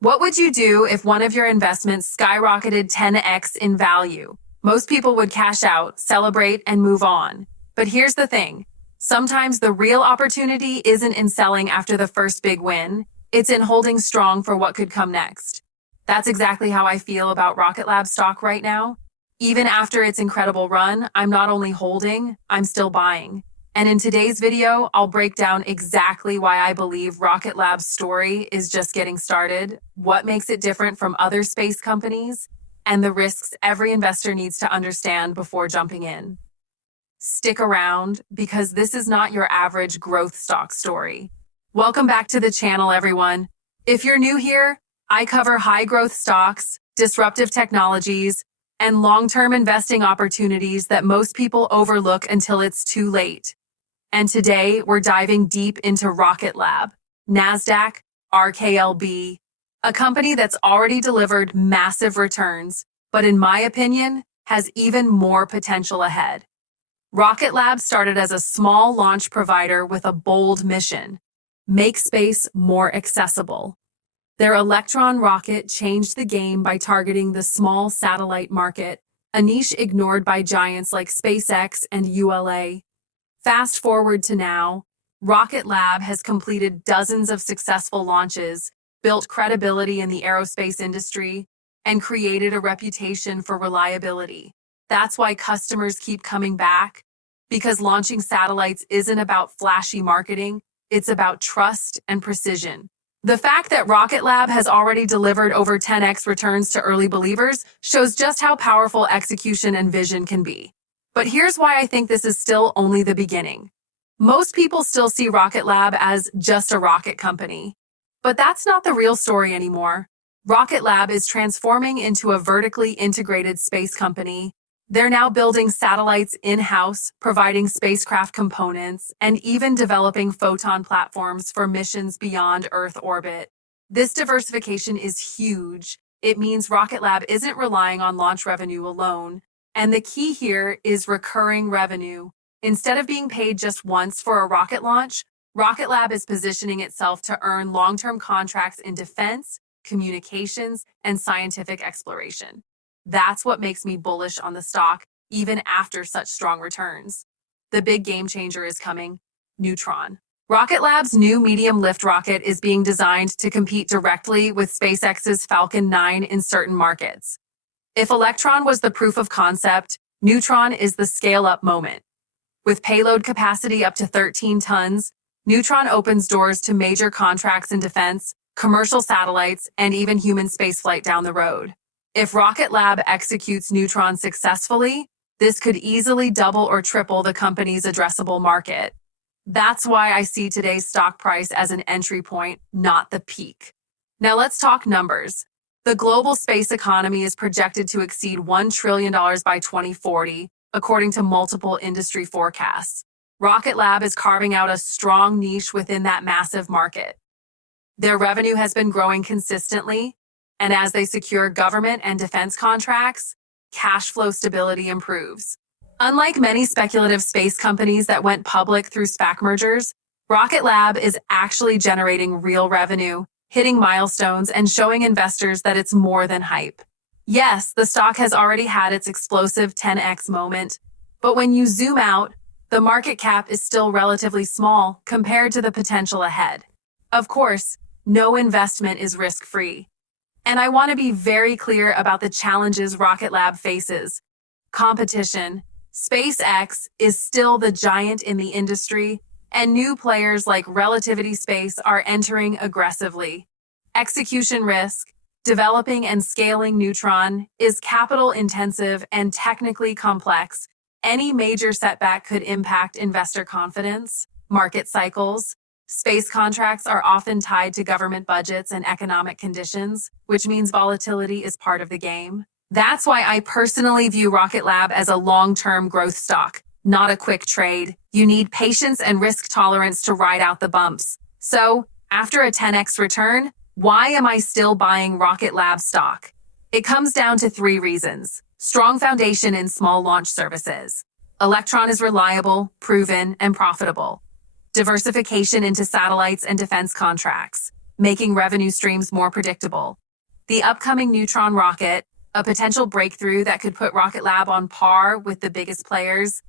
What would you do if one of your investments skyrocketed 10x in value? Most people would cash out, celebrate, and move on. But here's the thing. Sometimes the real opportunity isn't in selling after the first big win. It's in holding strong for what could come next. That's exactly how I feel about Rocket Lab stock right now. Even after its incredible run, I'm not only holding, I'm still buying. And in today's video, I'll break down exactly why I believe Rocket Lab's story is just getting started, what makes it different from other space companies, and the risks every investor needs to understand before jumping in. Stick around, because this is not your average growth stock story. Welcome back to the channel, everyone. If you're new here, I cover high growth stocks, disruptive technologies, and long-term investing opportunities that most people overlook until it's too late. And today, we're diving deep into Rocket Lab, NASDAQ, RKLB, a company that's already delivered massive returns, but in my opinion, has even more potential ahead. Rocket Lab started as a small launch provider with a bold mission: make space more accessible. Their Electron rocket changed the game by targeting the small satellite market, a niche ignored by giants like SpaceX and ULA. Fast forward to now, Rocket Lab has completed dozens of successful launches, built credibility in the aerospace industry, and created a reputation for reliability. That's why customers keep coming back, because launching satellites isn't about flashy marketing, it's about trust and precision. The fact that Rocket Lab has already delivered over 10x returns to early believers shows just how powerful execution and vision can be. But here's why I think this is still only the beginning. Most people still see Rocket Lab as just a rocket company. But that's not the real story anymore. Rocket Lab is transforming into a vertically integrated space company. They're now building satellites in-house, providing spacecraft components, and even developing photon platforms for missions beyond Earth orbit. This diversification is huge. It means Rocket Lab isn't relying on launch revenue alone. And the key here is recurring revenue. Instead of being paid just once for a rocket launch, Rocket Lab is positioning itself to earn long-term contracts in defense, communications, and scientific exploration. That's what makes me bullish on the stock, even after such strong returns. The big game changer is coming: Neutron. Rocket Lab's new medium lift rocket is being designed to compete directly with SpaceX's Falcon 9 in certain markets. If Electron was the proof of concept, Neutron is the scale-up moment. With payload capacity up to 13 tons, Neutron opens doors to major contracts in defense, commercial satellites, and even human spaceflight down the road. If Rocket Lab executes Neutron successfully, this could easily double or triple the company's addressable market. That's why I see today's stock price as an entry point, not the peak. Now let's talk numbers. The global space economy is projected to exceed $1 trillion by 2040, according to multiple industry forecasts. Rocket Lab is carving out a strong niche within that massive market. Their revenue has been growing consistently, and as they secure government and defense contracts, cash flow stability improves. Unlike many speculative space companies that went public through SPAC mergers, Rocket Lab is actually generating real revenue, hitting milestones, and showing investors that it's more than hype. Yes, the stock has already had its explosive 10x moment, but when you zoom out, the market cap is still relatively small compared to the potential ahead. Of course, no investment is risk-free. And I want to be very clear about the challenges Rocket Lab faces. Competition. SpaceX is still the giant in the industry, and new players like Relativity Space are entering aggressively. Execution risk. Developing and scaling Neutron is capital-intensive and technically complex. Any major setback could impact investor confidence, market cycles. Space contracts are often tied to government budgets and economic conditions, which means volatility is part of the game. That's why I personally view Rocket Lab as a long-term growth stock, not a quick trade. You need patience and risk tolerance to ride out the bumps. So, after a 10x return, why am I still buying Rocket Lab stock? It comes down to 3 reasons. Strong foundation in small launch services. Electron is reliable, proven, and profitable. Diversification into satellites and defense contracts. making revenue streams more predictable. The upcoming Neutron rocket, a potential breakthrough that could put Rocket Lab on par with the biggest players.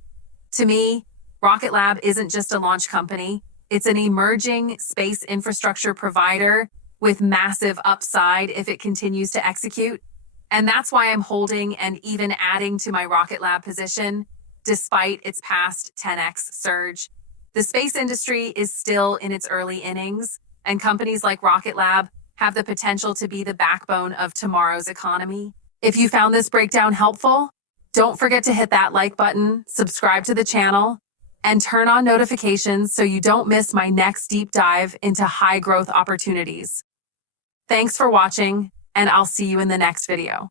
To me, Rocket Lab isn't just a launch company, it's an emerging space infrastructure provider with massive upside if it continues to execute. And that's why I'm holding and even adding to my Rocket Lab position, despite its past 10x surge. The space industry is still in its early innings, and companies like Rocket Lab have the potential to be the backbone of tomorrow's economy. If you found this breakdown helpful, don't forget to hit that like button, subscribe to the channel, and turn on notifications so you don't miss my next deep dive into high growth opportunities. Thanks for watching, and I'll see you in the next video.